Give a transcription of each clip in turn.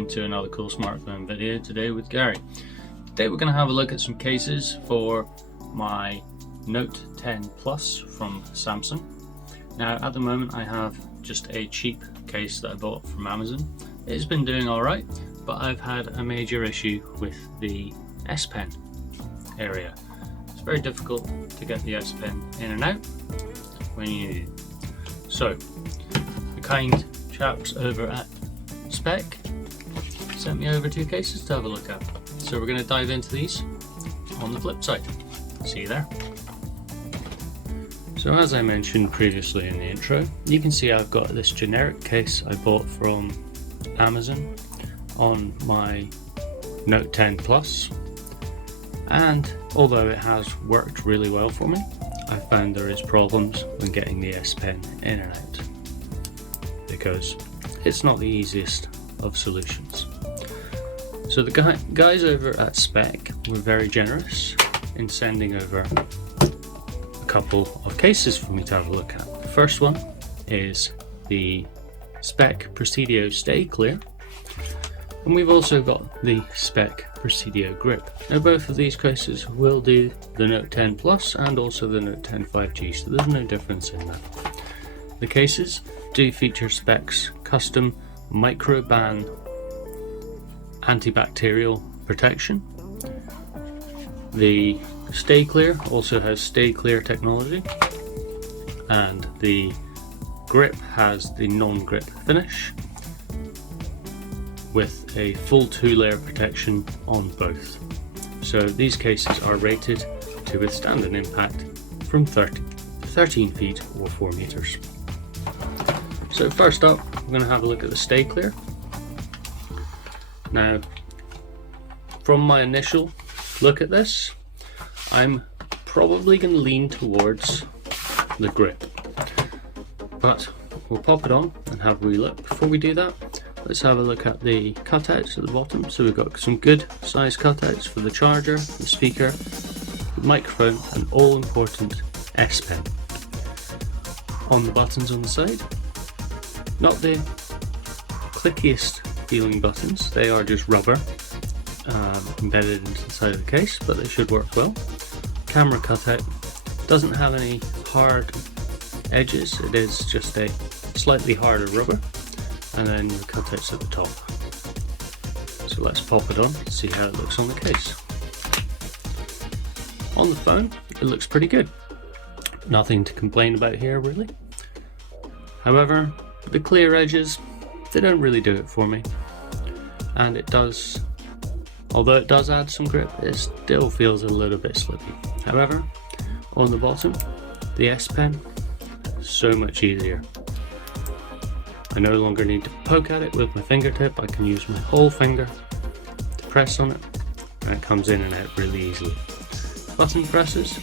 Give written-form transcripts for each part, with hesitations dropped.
welcome to another cool smartphone video today with Gary. Today we're going to have a look at some cases for my Note 10 Plus from Samsung. Now at the moment I have just a cheap case that I bought from Amazon. It's been doing alright, but I've had a major issue with the S Pen area. It's very difficult to get the S Pen in and out when you need it. So the kind chaps over at Speck sent me over two cases to have a look at. So we're going to dive into these on the flip side. See you there. So as I mentioned previously in the intro, you can see I've got this generic case I bought from Amazon on my Note 10 Plus, and although it has worked really well for me, I found there is problems when getting the S Pen in and out because it's not the easiest of solutions. So the guys over at Speck were very generous in sending over a couple of cases for me to have a look at. The first one is the Speck Presidio Stay Clear, and we've also got the Speck Presidio Grip. Now both of these cases will do the Note 10 Plus and also the Note 10 5G, so there's no difference in that. The cases do feature Speck's custom microban antibacterial protection. The Stay Clear also has Stay Clear technology, and the grip has the non-grip finish with a full 2-layer protection on both. So these cases are rated to withstand an impact from 13 feet or 4 meters. So first up, we're going to have a look at the Stay Clear. Now, from my initial look at this, I'm probably going to lean towards the grip, but we'll pop it on and have a wee look. Before we do that, let's have a look at the cutouts at the bottom. So we've got some good size cutouts for the charger, the speaker, the microphone, and all important S Pen. On the buttons on the side, not the clickiest feeling buttons, they are just rubber embedded into the side of the case, but they should work well. Camera cutout doesn't have any hard edges, it is just a slightly harder rubber, and then the cutouts at the top. So let's pop it on and see how it looks on the case. On the phone it looks pretty good, nothing to complain about here really. However, the clear edges, they don't really do it for me, and it does, although it does add some grip, it still feels a little bit slippy. However, on the bottom, the S Pen, so much easier. I no longer need to poke at it with my fingertip, I can use my whole finger to press on it, and it comes in and out really easily. Button presses,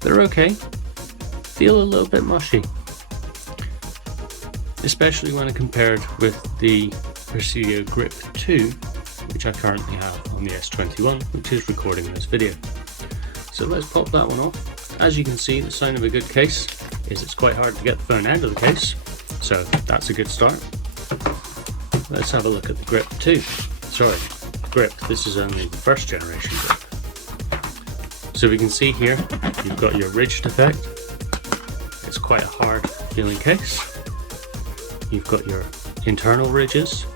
they're okay, feel a little bit mushy, especially when compared with the Presidio Grip 2, which I currently have on the S21, which is recording this video. So let's pop that one off. As you can see, the sign of a good case is it's quite hard to get the phone out of the case, so that's a good start. Let's have a look at the Grip 2. Sorry, Grip, this is only the first generation grip. So we can see here, you've got your ridged effect. It's quite a hard feeling case. You've got your internal ridges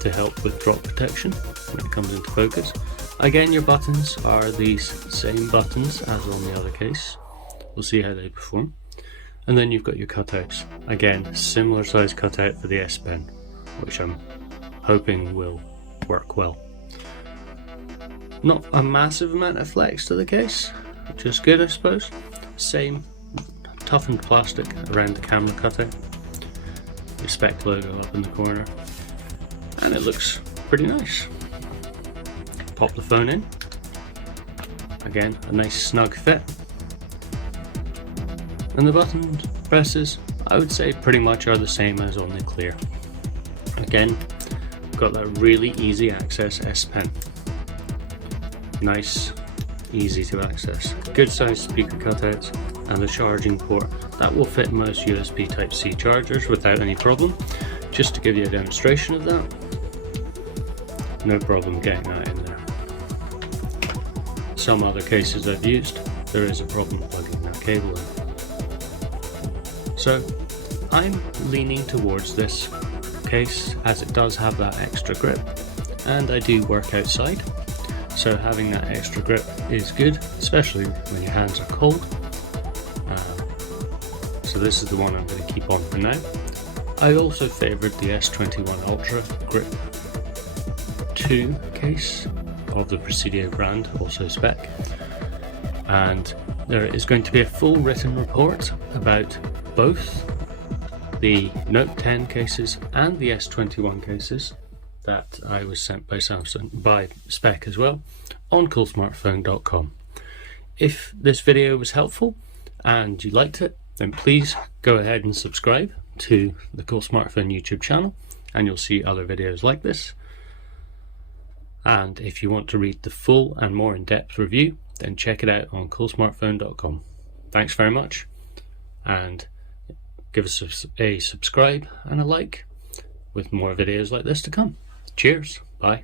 to help with drop protection when it comes into focus. Again, your buttons are these same buttons as on the other case. We'll see how they perform. And then you've got your cutouts. Again, similar size cutout for the S Pen, which I'm hoping will work well. Not a massive amount of flex to the case, which is good I suppose. Same toughened plastic around the camera cutout. The Speck logo up in the corner, and it looks pretty nice. Pop the phone in. Again, a nice snug fit. And the button presses, I would say pretty much are the same as on the Clear. Again, got that really easy access S Pen. Nice, easy to access. Good sized speaker cutouts, and the charging port that will fit most USB Type-C chargers without any problem. just to give you a demonstration of that. No problem getting that in there. Some other cases I've used, there is a problem plugging that cable in. So I'm leaning towards this case as it does have that extra grip, and I do work outside, so having that extra grip is good, especially when your hands are cold. So this is the one I'm going to keep on for now. I also favoured the S21 Ultra Grip 2 case of the Presidio brand, also Speck, and there is going to be a full written report about both the Note 10 cases and the S21 cases that I was sent by Speck as well, on coolsmartphone.com. If this video was helpful and you liked it, then please go ahead and subscribe to the Cool Smartphone YouTube channel, and you'll see other videos like this. And if you want to read the full and more in-depth review, then check it out on coolsmartphone.com. Thanks very much, and give us a subscribe and a like with more videos like this to come. Cheers, bye.